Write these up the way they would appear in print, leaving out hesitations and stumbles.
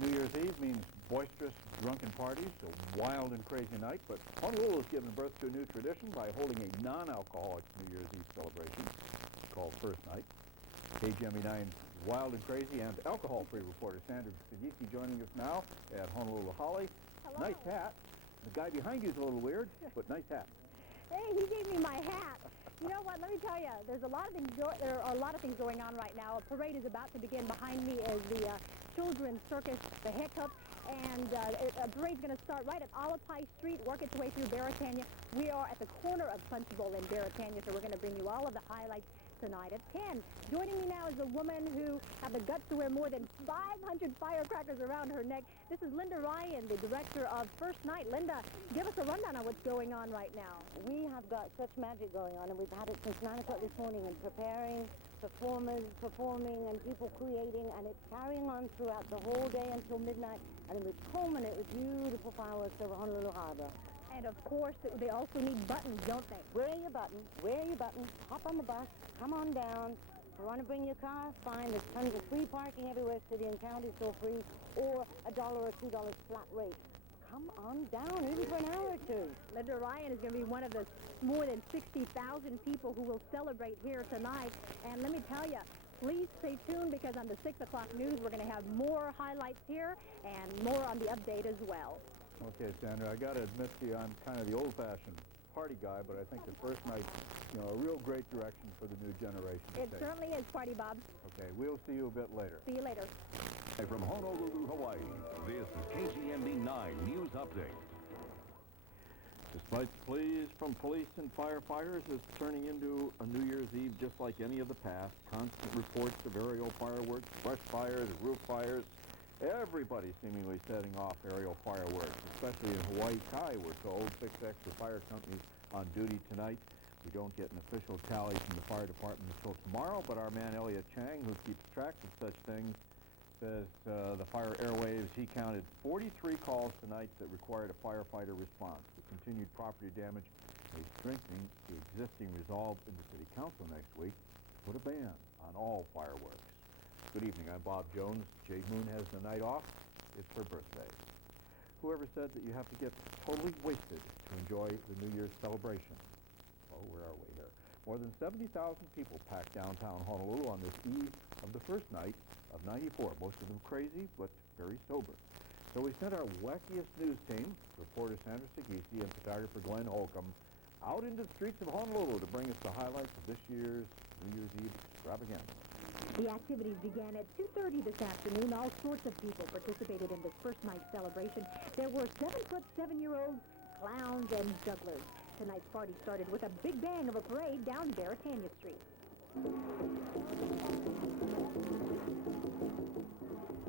New Year's Eve means boisterous, drunken parties, a wild and crazy night, but Honolulu has given birth to a new tradition by holding a non-alcoholic New Year's Eve celebration called First Night. KGMB 9's wild and crazy and alcohol-free reporter Sandra Sagiki joining us now at Honolulu Holly. Hello. Nice hat. The guy behind you is a little weird, but nice hat. Hey, he gave me my hat. You know what? Let me tell you, there are a lot of things going on right now. A parade is about to begin. Behind me is the children's circus, the Hiccup, and a parade's going to start right at Alapai Street, work its way through Beretania. We are at the corner of Punch Bowl in Beretania, so we're going to bring you all of the highlights tonight at 10. Joining me now is a woman who had the guts to wear more than 500 firecrackers around her neck. This is Linda Ryan, the director of First Night. Linda, give us a rundown on what's going on right now. We have got such magic going on, and we've had it since 9 o'clock this morning, and preparing, performers performing, and people creating, and it's carrying on throughout the whole day until midnight, and it will culminate with beautiful fireworks over Honolulu Harbor. And of course, they also need buttons, don't they? Wear your button, hop on the bus, come on down. If you want to bring your car, fine. There's tons of free parking everywhere, city and county, so free, or $1 or $2 flat rate. Come on down, even for an hour or two. Linda Ryan is going to be one of the more than 60,000 people who will celebrate here tonight. And let me tell you, please stay tuned, because on the 6 o'clock news, we're going to have more highlights here and more on the update as well. Okay, Sandra, I got to admit to you, I'm kind of the old-fashioned party guy, but I think the First Night, a real great direction for the new generation. It certainly is, Party Bob. Okay, we'll see you a bit later. See you later. From Honolulu, Hawaii, this is KGMB 9 News Update. Despite pleas from police and firefighters, it's turning into a New Year's Eve just like any of the past. Constant reports of aerial fireworks, brush fires, roof fires. Everybody seemingly setting off aerial fireworks, especially in Hawaii Kai, we're told. 6 extra fire companies on duty tonight. We don't get an official tally from the fire department until tomorrow, but our man Elliot Chang, who keeps track of such things, says the fire airwaves, he counted 43 calls tonight that required a firefighter response. The continued property damage may strengthen the existing resolve in the City Council next week to put a ban on all fireworks. Good evening, I'm Bob Jones. Jade Moon has the night off. It's her birthday. Whoever said that you have to get totally wasted to enjoy the New Year's celebration? Oh, where are we here? More than 70,000 people packed downtown Honolulu on this eve of the first night of '94. Most of them crazy, but very sober. So we sent our wackiest news team, reporter Sandra Sagiki and photographer Glenn Holcomb, out into the streets of Honolulu to bring us the highlights of this year's New Year's Eve extravaganza. The activities began at 2:30 this afternoon. All sorts of people participated in this First Night celebration. There were 7-foot-7-year-olds, clowns, and jugglers. Tonight's party started with a big bang of a parade down Beretania Street.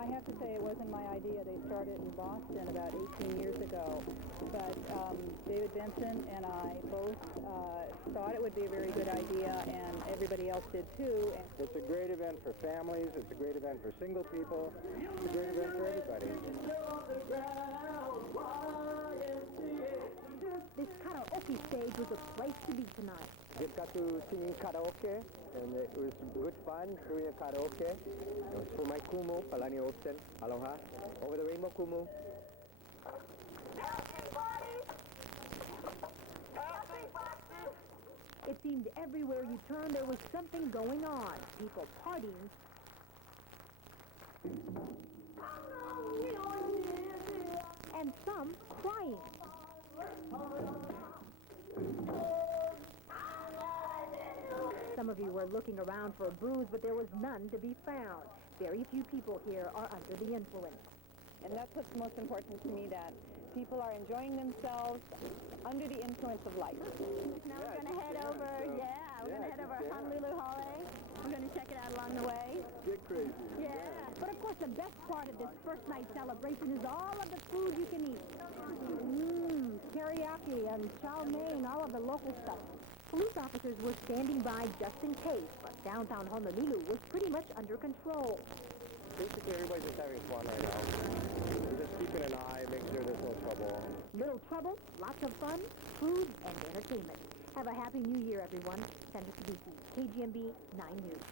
I have to say it wasn't my idea. They started in Boston about 18 years ago. But David Benson and I both thought it would be a very good idea, and everybody else did too. It's a great event for families. It's a great event for single people. It's a great event for everybody. This karaoke stage was a place to be tonight. Just got to sing karaoke, and it was good fun doing a karaoke. It was for my kumu, Palani Olsen, aloha, over the rainbow kumu. It seemed everywhere you turned there was something going on. People partying. And some crying. Some of you were looking around for a booze, but there was none to be found. Very few people here are under the influence. And that's what's most important to me, that people are enjoying themselves under the influence of life. Now we're going to head over, we're going to head over Honolulu Holly. We're going to check it out along the way. Get crazy. Yeah. But of course, the best part of this First Night celebration is all of the food you can eat. Teriyaki and chow mein, all of the local stuff. Police officers were standing by just in case, but downtown Honolulu was pretty much under control. Basically, everybody's just having fun right now. We're just keeping an eye, making sure there's no trouble. Little trouble, lots of fun, food, and entertainment. Have a happy New Year, everyone. Sandra Sagiki, KGMB 9 News.